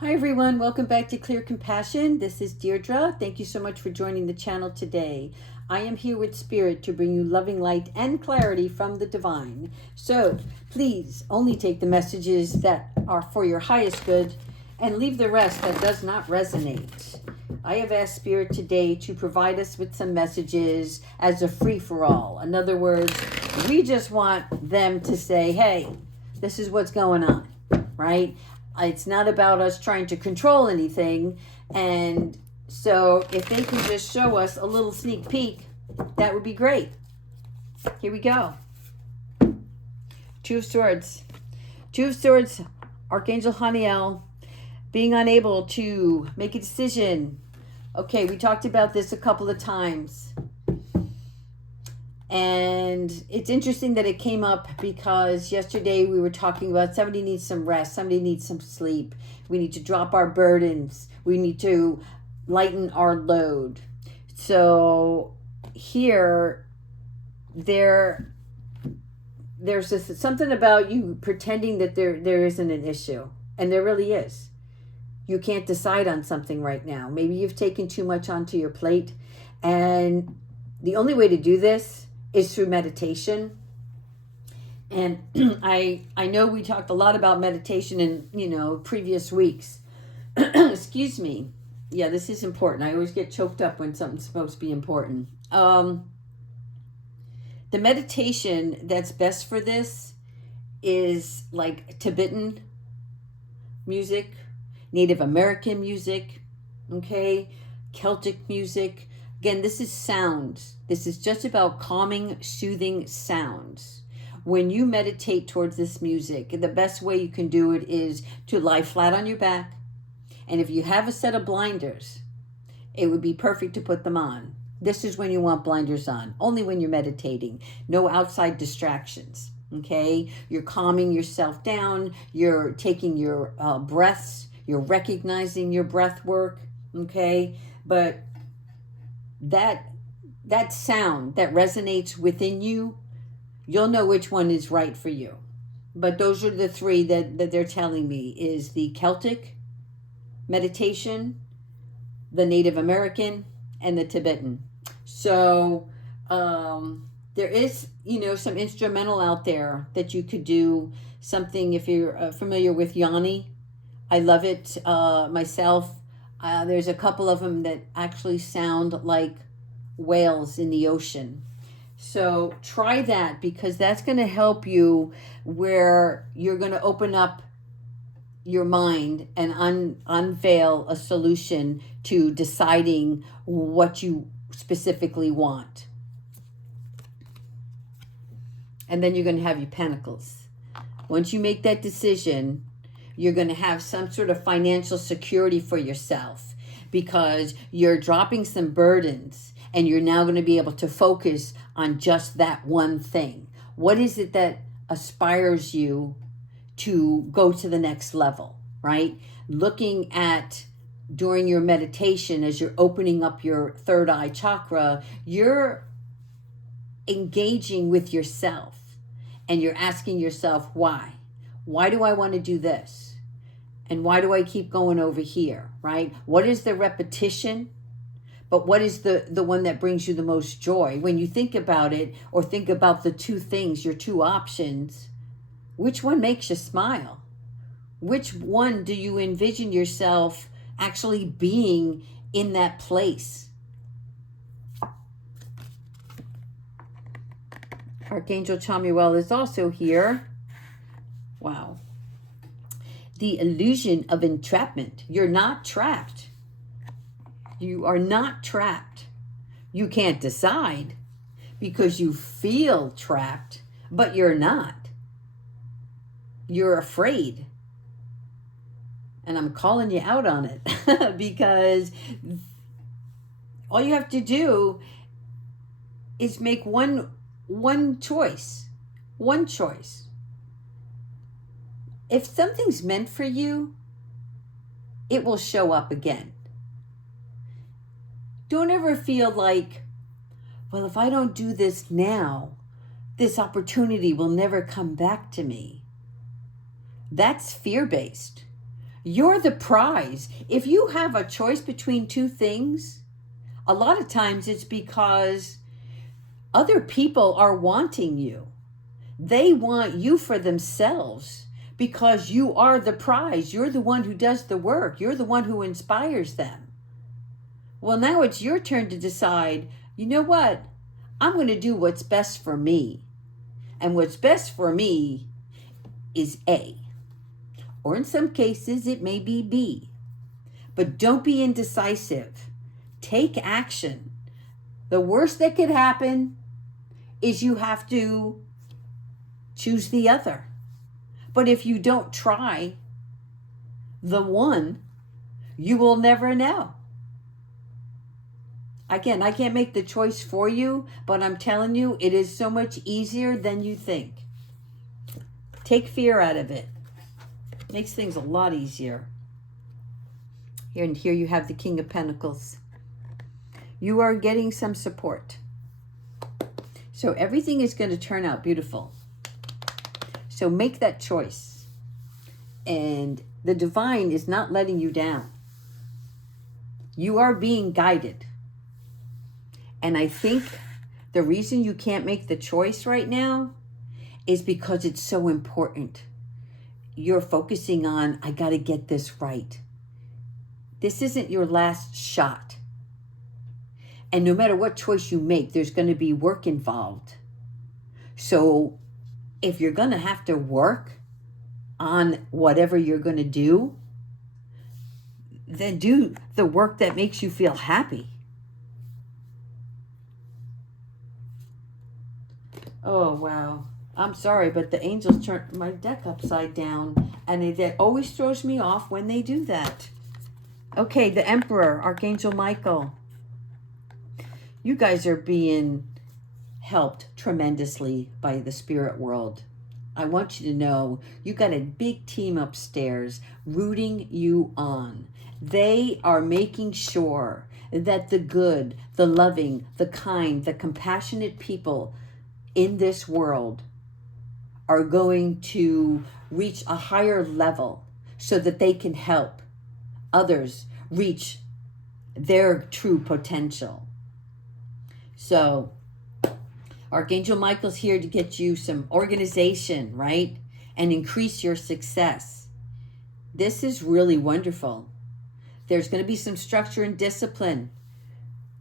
Hi everyone, welcome back to Clear Compassion. This is Deirdre. Thank you so much for joining the channel today. I am here with Spirit to bring you loving light and clarity from the divine. So please only take the messages that are for your highest good and leave the rest that does not resonate. I have asked Spirit today to provide us with some messages as a free-for-all. In other words, we just want them to say, hey, this is what's going on, right? It's not about us trying to control anything. And so if they can just show us a little sneak peek, that would be great. Here we go. Two of Swords. Two of Swords, Archangel Haniel, being unable to make a decision. Okay, we talked about this a couple of times. And it's interesting that it came up because yesterday we were talking about somebody needs some rest, somebody needs some sleep. We need to drop our burdens. We need to lighten our load. So here, there's something about you pretending that there isn't an issue. And there really is. You can't decide on something right now. Maybe you've taken too much onto your plate. And the only way to do this is through meditation. And I know we talked a lot about meditation in previous weeks. Excuse me. Yeah, this is important. I always get choked up when something's supposed to be important. The meditation that's best for this is like Tibetan music, Native American music, okay, Celtic music. Again, this is sounds. This is just about calming, soothing sounds. When you meditate towards this music, the best way you can do it is to lie flat on your back. And if you have a set of blinders, it would be perfect to put them on. This is when you want blinders on, only when you're meditating. No outside distractions, okay? You're calming yourself down. You're taking your breaths. You're recognizing your breath work, okay? But that sound that resonates within you, you'll know which one is right for you. But those are the three that they're telling me is the Celtic meditation, the Native American, and the Tibetan. So there is, some instrumental out there that you could do something if you're familiar with Yanni. I love it myself. There's a couple of them that actually sound like whales in the ocean. So try that because that's going to help you where you're going to open up your mind and unveil a solution to deciding what you specifically want. And then you're going to have your pentacles. Once you make that decision, you're going to have some sort of financial security for yourself because you're dropping some burdens and you're now going to be able to focus on just that one thing. What is it that aspires you to go to the next level, right? Looking at during your meditation, as you're opening up your third eye chakra, you're engaging with yourself and you're asking yourself, why? Why do I want to do this? And why do I keep going over here, right? What is the repetition? But what is the one that brings you the most joy? When you think about it or think about the two things, your two options, which one makes you smile? Which one do you envision yourself actually being in that place? Archangel Chamuel is also here. Wow. The illusion of entrapment. You're not trapped. You are not trapped. You can't decide because you feel trapped, but you're not. You're afraid. And I'm calling you out on it because all you have to do is make one choice. One choice. If something's meant for you, it will show up again. Don't ever feel like, well, if I don't do this now, this opportunity will never come back to me. That's fear-based. You're the prize. If you have a choice between two things, a lot of times it's because other people are wanting you. They want you for themselves because you are the prize. You're the one who does the work. You're the one who inspires them. Well, now it's your turn to decide, you know what? I'm going to do what's best for me. And what's best for me is A. Or in some cases, it may be B. But don't be indecisive. Take action. The worst that could happen is you have to choose the other. But if you don't try the one, you will never know. Again, I can't make the choice for you, but I'm telling you, it is so much easier than you think. Take fear out of it. Makes things a lot easier. Here you have the King of Pentacles. You are getting some support. So everything is going to turn out beautiful. So make that choice. And the divine is not letting you down. You are being guided. And I think the reason you can't make the choice right now is because it's so important. You're focusing on, I got to get this right. This isn't your last shot. And no matter what choice you make, there's going to be work involved. So if you're going to have to work on whatever you're going to do, then do the work that makes you feel happy. Oh, wow. I'm sorry, but the angels turned my deck upside down, and that always throws me off when they do that. Okay, the Emperor, Archangel Michael. You guys are being helped tremendously by the spirit world. I want you to know you got a big team upstairs rooting you on. They are making sure that the good, the loving, the kind, the compassionate people in this world are going to reach a higher level so that they can help others reach their true potential. So Archangel Michael's here to get you some organization, right? And increase your success. This is really wonderful. There's going to be some structure and discipline.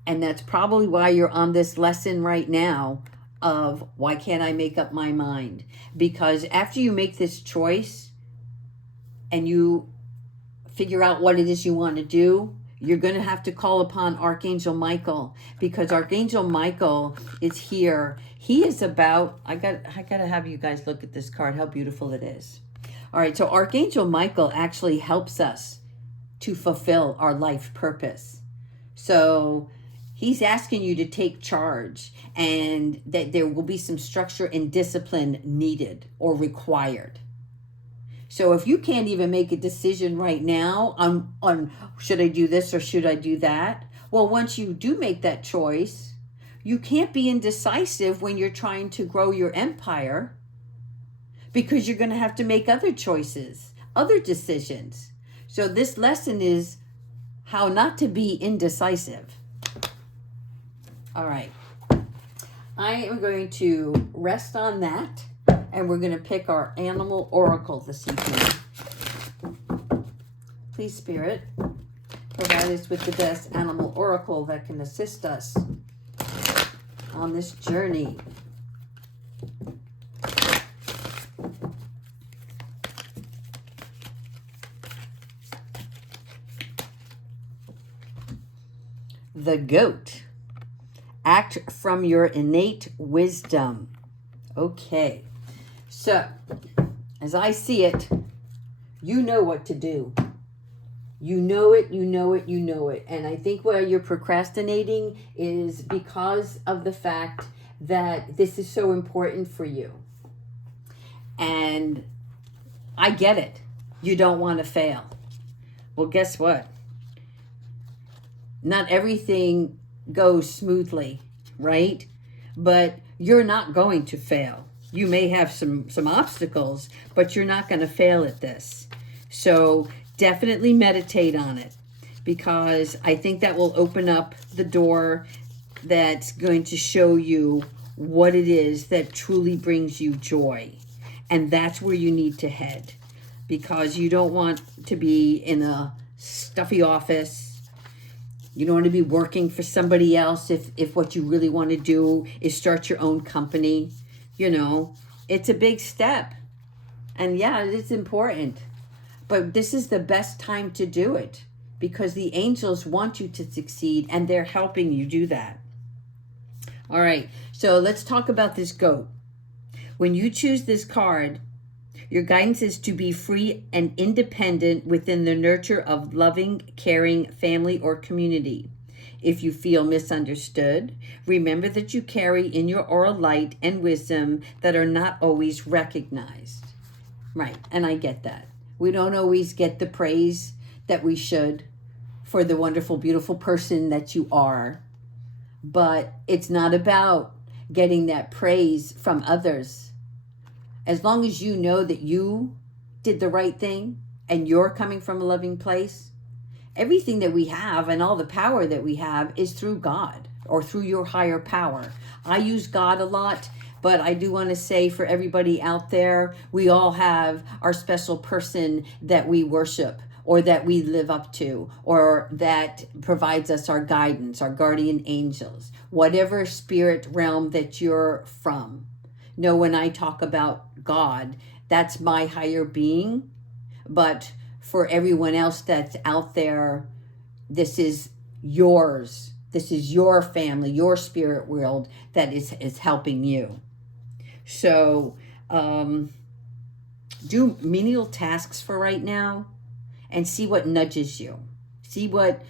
And that's probably why you're on this lesson right now of why can't I make up my mind? Because after you make this choice and you figure out what it is you want to do, you're going to have to call upon Archangel Michael, because Archangel Michael is here. He is about, I got to have you guys look at this card, how beautiful it is. All right, so Archangel Michael actually helps us to fulfill our life purpose. So he's asking you to take charge, and that there will be some structure and discipline needed or required. So if you can't even make a decision right now on should I do this or should I do that? Well, once you do make that choice, you can't be indecisive when you're trying to grow your empire, because you're going to have to make other choices, other decisions. So this lesson is how not to be indecisive. All right. I am going to rest on that, and we're going to pick our animal oracle this evening. Please, Spirit, provide us with the best animal oracle that can assist us on this journey. The goat. Act from your innate wisdom. Okay. So, as I see it, you know what to do. You know it, you know it, you know it. And I think where you're procrastinating is because of the fact that this is so important for you. And I get it. You don't want to fail. Well, guess what? Not everything goes smoothly, right? But you're not going to fail. You may have some obstacles, but you're not going to fail at this. So Definitely meditate on it, because I think that will open up the door that's going to show you what it is that truly brings you joy. And that's where you need to head, because you don't want to be in a stuffy office. You don't want to be working for somebody else if what you really want to do is start your own company. You know, it's a big step. And yeah, it's important. But this is the best time to do it, because the angels want you to succeed and they're helping you do that. All right, so let's talk about this goat. When you choose this card, your guidance is to be free and independent within the nurture of loving, caring family or community. If you feel misunderstood, remember that you carry in your aura light and wisdom that are not always recognized. Right, and I get that. We don't always get the praise that we should for the wonderful, beautiful person that you are. But it's not about getting that praise from others. As long as you know that you did the right thing and you're coming from a loving place, everything that we have and all the power that we have is through God or through your higher power. I use God a lot, but I do want to say for everybody out there, we all have our special person that we worship or that we live up to, or that provides us our guidance, our guardian angels, whatever spirit realm that you're from. No, when I talk about God, that's my higher being. But for everyone else that's out there, this is yours. This is your family, your spirit world that is helping you. So do menial tasks for right now and see what nudges you. See what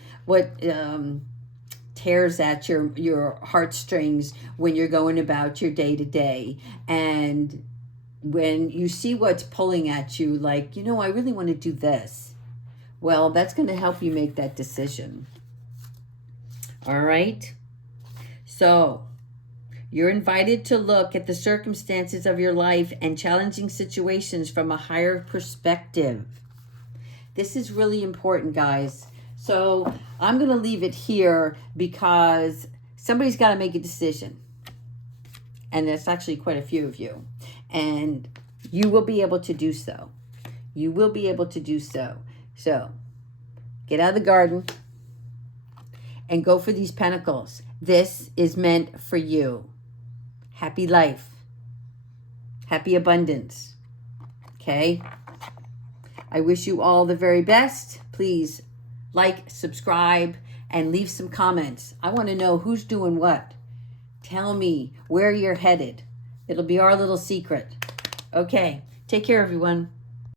tears at your heartstrings when you're going about your day to day. And when you see what's pulling at you, like, you know, I really want to do this. Well, that's going to help you make that decision. All right. So you're invited to look at the circumstances of your life and challenging situations from a higher perspective. This is really important, guys. So I'm going to leave it here because somebody's got to make a decision. And there's actually quite a few of you. And you will be able to do so. You will be able to do so. So get out of the garden and go for these pentacles. This is meant for you. Happy life. Happy abundance. Okay? I wish you all the very best. Please like, subscribe, and leave some comments. I want to know who's doing what. Tell me where you're headed. It'll be our little secret. Okay. Take care, everyone.